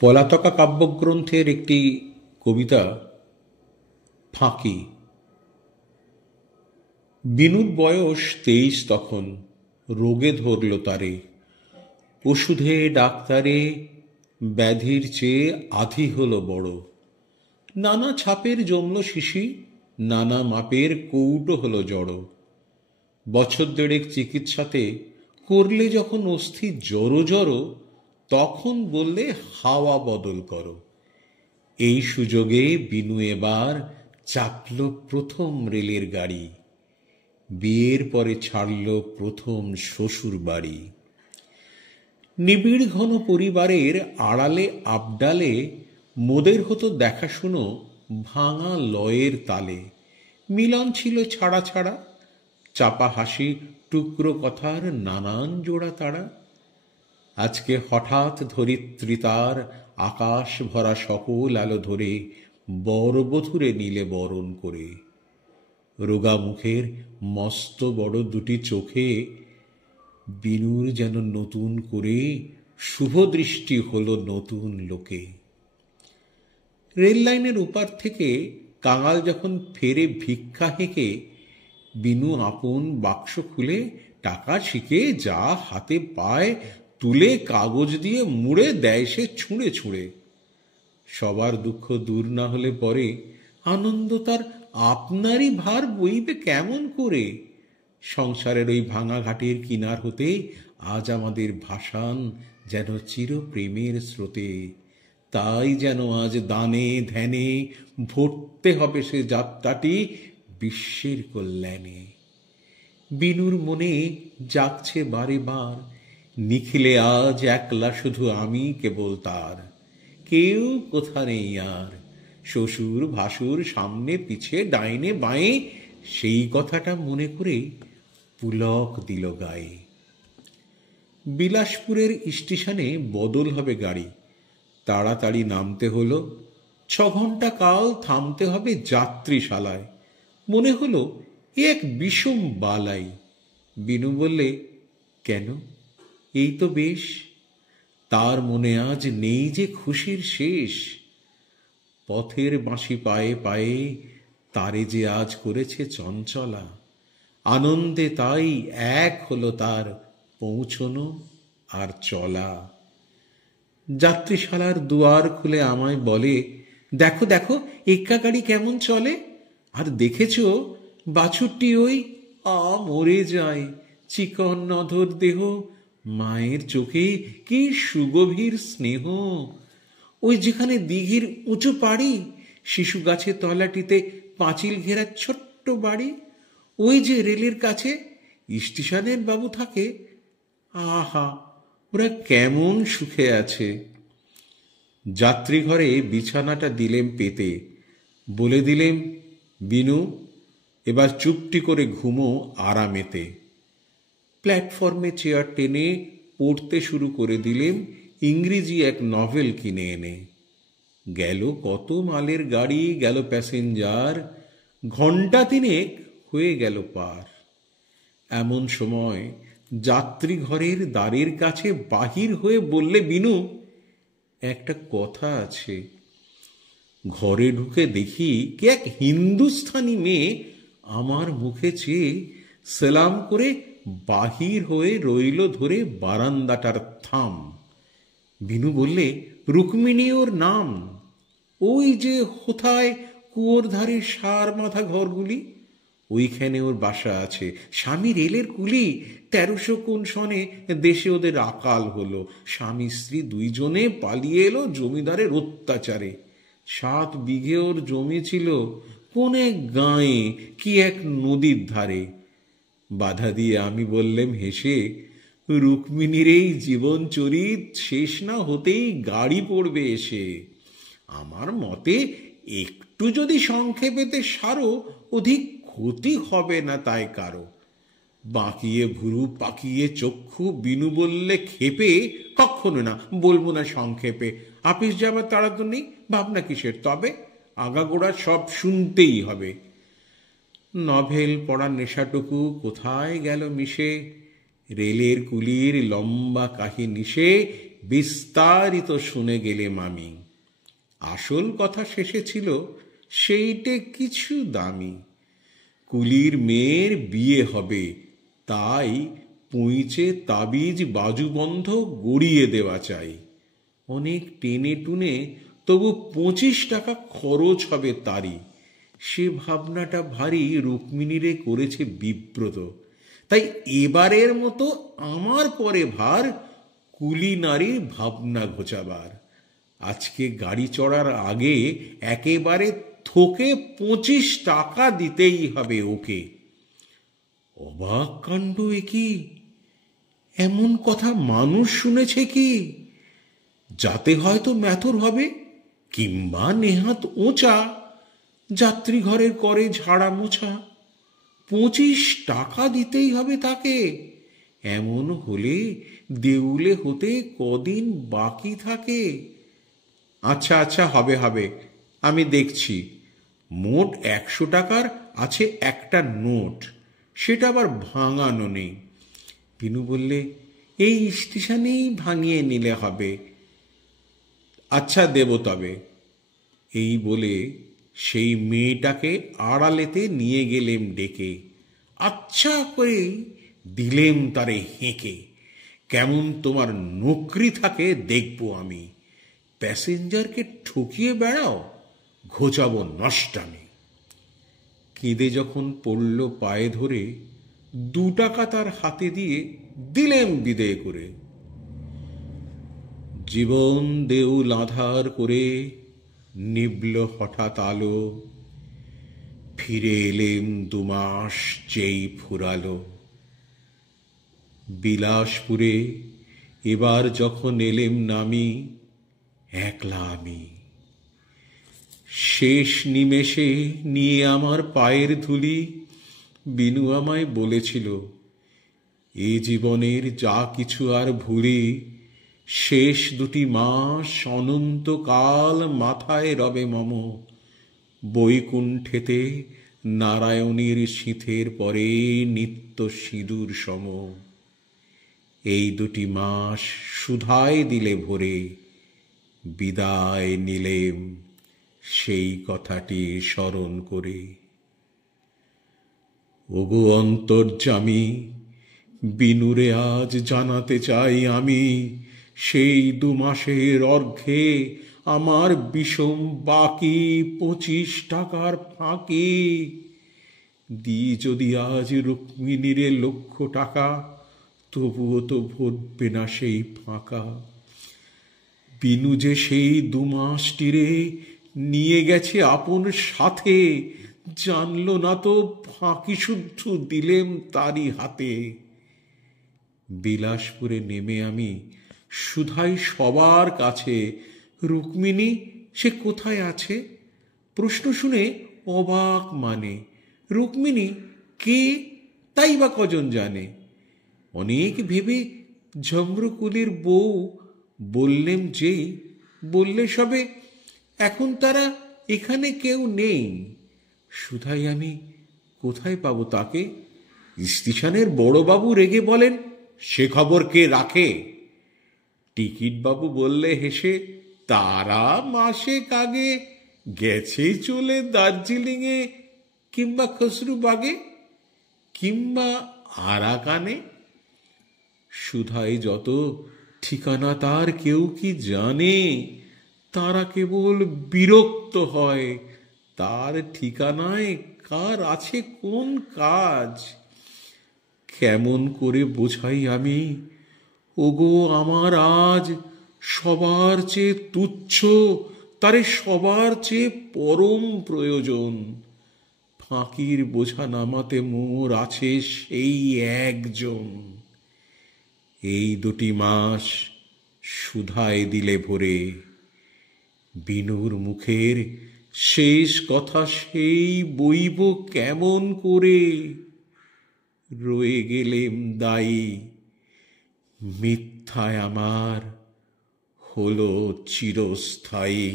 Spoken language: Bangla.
পলাতকা কাব্যগ্রন্থের একটি কবিতা ফাঁকি। বিনুর বয়স 23 তখন। রোগে ধরল তারে, ওষুধে ডাক্তারে ব্যাধির চেয়ে আধি হলো বড়। নানা ছাপের জমল শিশি, নানা মাপের কৌটো হলো জড়ো। বছর দেড়েক চিকিৎসাতে করলে যখন অস্থি জড়ো জড়ো, তখন বললে হাওয়া বদল করো। এই সুযোগে বিনু এবার চাপল প্রথম রেলের গাড়ি। বিয়ের পরে ছাড়ল প্রথম শ্বশুর বাড়ি। নিবিড় ঘন পরিবারের আড়ালে আবডালে মোদের হতো দেখাশুনো ভাঙা লয়ের তালে। মিলন ছিল ছাড়া ছাড়া, চাপা হাসি, টুকরো কথার নানান জোড়া তাড়া। আজকে হঠাৎ ধরিত্রী তার আকাশ ভরা সকল আলো ধরে বরবধূরে নিলে বরণ করে। রোগা মুখের মস্ত বড় দুটি চোখে বিনুর যেন নতুন করে শুভ দৃষ্টি হলো নতুন লোকে। রেল লাইনের ওপার থেকে কাঙাল যখন ফেরে ভিক্ষা হেঁকে, বিনু আপন বাক্স খুলে টাকা শিখে যা হাতে পায় তুলে কাগজ দিয়ে মুড়ে দেয় সে ছুঁড়ে ছুঁড়ে। সবার দুঃখ দূর না হলে পরে আনন্দ তার আপনারই ভার বইবে কেমন করে। সংসারের ওই ভাঙা ঘাটের কিনার হতে আজ আমাদের ভাসান যেন চির প্রেমের স্রোতে। তাই যেন আজ দানে ধ্যানে ভরতে হবে সে যাত্রাটি বিশ্বের কল্যাণে। বিনুর মনে জাগছে বারে বার, নিখিলে আজ একলা শুধু আমি কেবল তার, কেউ কোথা নেই আর। শ্বশুর ভাসুর সামনে পিছে ডাইনে বাঁয়ে, সেই কথাটা মনে করে পুলক দিল গায়ে। বিলাসপুরের স্টেশনে বদল হবে গাড়ি, তাড়াতাড়ি নামতে হলো। 6 ঘন্টা কাল থামতে হবে যাত্রীশালায়। মনে হলো এক বিষম বালাই। বিনু বললে, কেন, এই তো বেশ। তার মনে আজ নেই যে খুশির শেষ। পথের বাঁশি পায়ে পায়ে তারে যে আজ করেছে চঞ্চলা। আনন্দে তাই এক হলো তার পৌঁছনো আর চলা। যাত্রীশালার দুয়ার খুলে আমায় বলে, দেখো দেখো এক্কা গাড়ি কেমন চলে। আর দেখেছ বাছুরটি ওই মরে যায়, চিকন নধর দেহ, মায়ের চোখে কি সুগভীর স্নেহ। ওই যেখানে দিঘির উঁচু পাড়ি, শিশু গাছের তলাটিতে পাঁচিল ঘেরা ছোট্ট বাড়ি, ওই যে রেলের কাছে স্টেশনের বাবু থাকে, আহা ওরা কেমন সুখে আছে। যাত্রীঘরে বিছানাটা দিলেম পেতে, বলে দিলেম, বিনু এবার চুপটি করে ঘুমো আরামেতে। প্ল্যাটফর্মে চেয়ার টেনে পড়তে শুরু করে দিলেম ইংরেজি এক নভেল কিনে এনে। গেল কত মালের গাড়ি, গেল প্যাসেঞ্জার, ঘণ্টা 3 হয়ে গেল পার। এমন সময় যাত্রী ঘরের দ্বারের কাছে বাহির হয়ে বললে, বিনু একটা কথা আছে। ঘরে ঢুকে দেখি কে এক হিন্দুস্থানি মেয়ে আমার মুখে চেয়ে সালাম করে বাহির হয়ে রইল ধরে বারান্দাটার থাম। বিনু বললে, রুক্মিণী ওর নাম। ওই যে হোথায় কুয়োর ধারে সার মাথা ঘরগুলি, ওইখানে ওর বাসা আছে। স্বামী রেলের কুলি, 1300 কোন সনে দেশে ওদের আকাল হলো। স্বামী স্ত্রী 2 জনে পালিয়ে এলো জমিদারের অত্যাচারে। 7 বিঘে ওর জমি ছিল কোন এক গাঁয়ে কি এক নদীর ধারে। বাধা দিয়ে আমি বললেম হেসে, রুক্মিণীর এই জীবন চরিত শেষ না হতেই গাড়ি পড়বে এসে। আমার মতে একটু যদি সংক্ষেপেতে সারো, অধিক ক্ষতি হবে না তাই কারো। বাঁকিয়ে ভুরু পাকিয়ে চক্ষু বিনু বললে ক্ষেপে, কখনো না, বলবো না সংক্ষেপে। আপিস যাবার তাড়া তো নেই, ভাবনা কিসের তবে, আগাগোড়া সব শুনতেই হবে। নভেল পড়ার নেশাটুকু কোথায় গেল মিশে, রেলের কুলির লম্বা কাহিনী সে বিস্তারিত শুনে গেলেম আমি। আসল কথা শেষে ছিল সেইটে কিছু দামি। কুলির মেয়ের বিয়ে হবে, তাই পুঁইচে তাবিজ বাজুবন্ধ গড়িয়ে দেওয়া চাই। অনেক টেনে টুনে তবু 25 টাকা খরচ হবে তারই। সে ভাবনাটা ভারী রুক্মিণীরে করেছে বিব্রত। তাই এবারের মতো আমার পরে ভার কুলি নারীর ভাবনা ঘোচাবার। আজকে গাড়ি চড়ার আগে একেবারে থোকে 25 টাকা দিতেই হবে ওকে। অবাক কাণ্ড! এ কি? এমন কথা মানুষ শুনেছে কি? যাতে হয়তো ম্যাথর হবে, কিংবা নেহাত ওচা যাত্রী ঘরের করে ঝাড়া মোছা। 25 টাকা দিতেই হবে তাকে। এমন হলে দেউলে হতে কদিন বাকি থাকে। আচ্ছা আচ্ছা, হবে হবে, আমি দেখছি। মোট 100 টাকার আছে একটা নোট, সেটা আবার ভাঙানো নেই। বিনু বললে, এই স্টেশনেই ভাঙিয়ে নিলে হবে। আচ্ছা, দেব তবে। এই বলে সেই মেয়েটাকে আড়ালেতে নিয়ে গেলেম ডেকে। আচ্ছা করে দিলেম তারে হেঁকে। কেমন তোমার নকরি থাকে দেখব আমি। প্যাসেঞ্জারকে ঠকিয়ে বেড়াও, ঘোচাবো নষ্টামি। কেঁদে যখন পড়ল পায়ে ধরে, 2 টাকা তার হাতে দিয়ে দিলেম বিদেয় করে। জীবন দেউল আঁধার করে নিবল হঠাৎ আলো। ফিরে এলেম 2 মাস যেই ফুরালো। বিলাসপুরে এবার যখন এলেম নামি, একলা আমি। শেষ নিমেষে নিয়ে আমার পায়ের ধুলি বিনু আমায় বলেছিল, এ জীবনের যা কিছু আর ভুলি, শেষ 2টি মাস অনন্তকাল মাথায় রবে মম। বৈকুণ্ঠেতে নারায়ণীর সিঁথের পরে নিত্য সিঁদুর সম। এই 2টি মাস সুধায় দিলে ভরে, বিদায় নিলেম সেই কথাটি স্মরণ করে। ওগো অন্তর্যামী, বিনুরে আজ জানাতে চাই আমি, সেই 2 মাসের অর্ঘে আমার বিষম বাকি 25 টাকার ফাঁকি। দি যদি আজ রুক্মিণীরে 1,00,000 টাকা, তবুও তো ভরবে না সেই ফাঁকা। বিনু যে সেই 2 মাসটিরে নিয়ে গেছে আপন সাথে, জানলো না তো ফাঁকি শুদ্ধ দিলেম তারই হাতে। বিলাসপুরে নেমে আমি শুধাই সবার কাছে, রুক্মিণী সে কোথায় আছে? প্রশ্ন শুনে অবাক মানে। রুক্মিণী কে, তাই বা কজন জানে? অনেক ভেবে ঝম্রকুলের বউ বললেম যেই, বললে সবে, এখন তারা এখানে কেউ নেই। শুধাই আমি, কোথায় পাবো তাকে? স্টেশনের বড়বাবু রেগে বলেন, সে খবর কে রাখে? টিকিট বাবু বললে হেসে, তারা মাসেক আগে গেছে চলে দার্জিলিংয়ে, কিংবা খসরুবাগে, কিংবা আরাকানে। শুধাই যত ঠিকানা তার কেউ কি জানে? তারা কেবল বিরক্ত হয়, তার ঠিকানায় কার আছে কোন কাজ। কেমন করে বোঝাই আমি, ওগো আমার আজ সবার চেয়ে তুচ্ছ, তারে সবার চেয়ে পরম প্রয়োজন। ফাঁকির বোঝা নামাতে মোর আছে সেই একজন। এই 2টি মাস সুধায় দিলে ভরে, বিনুর মুখের শেষ কথা সেই বইব কেমন করে? রয়ে গেলেম দায়ী, মিথ্যায় আমার হলো চিরস্থায়ী।